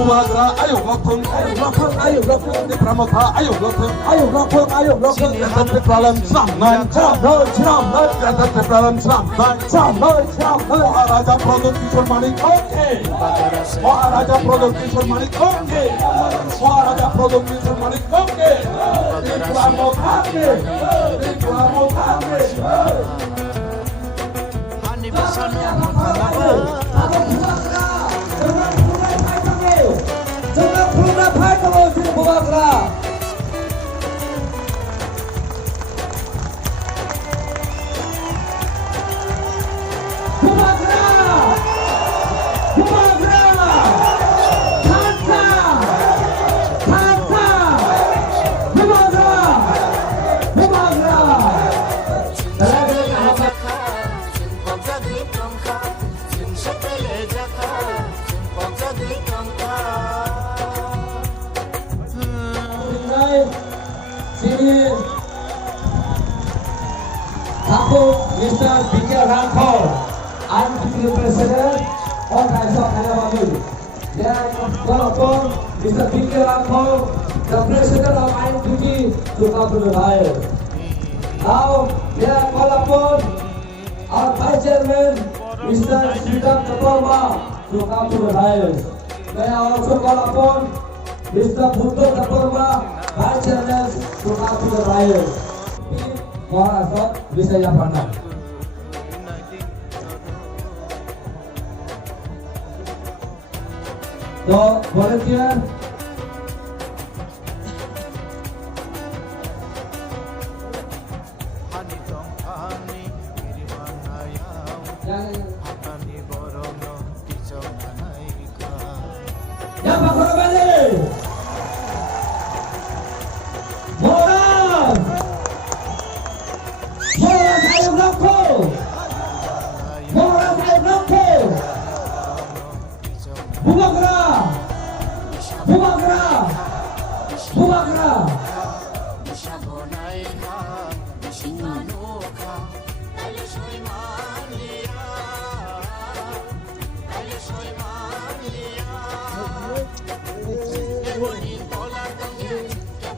Kumagra ayok lokpung di pramuka ayok lokpung di dalam samman di dalam samman Maharaja Produk Kishore Manik oke Maharaja Produk Kishore Manik oke Maharaja Produk Kishore Manik oke di pramuka 정말 푸르나 팔도로 지금 보아그라 Sini Tapu Mr. B.K. Rampal Unbeaten President of National Kanawami. Walaupun Mr. B.K. Rampal, the President of INPP, to come to the fire. Now, walaupun our Vice Chairman, Mr. Sridhar Kapoorma, to come to the fire. May I also call upon Mr. Bhutto Kapoorma, Vice Chairman, to come to the fire. Maharashtra, Visaya Panda. So, volunteer. Ya Pak Korobali. Moran Sayur Lampu. Moran Sayur Lampu. Bumagra.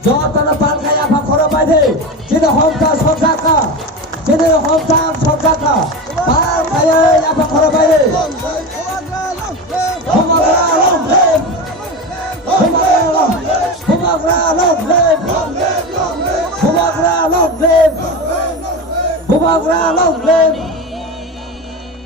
Jawatan depan kaya Pak Korobali. Jadi hometown Sonjaka. Jadi hometown Sonjaka. Pak kaya ya Pak Korobali. Bumagra long live. Bumagra long live. Bumagra long live. Bumagra long live.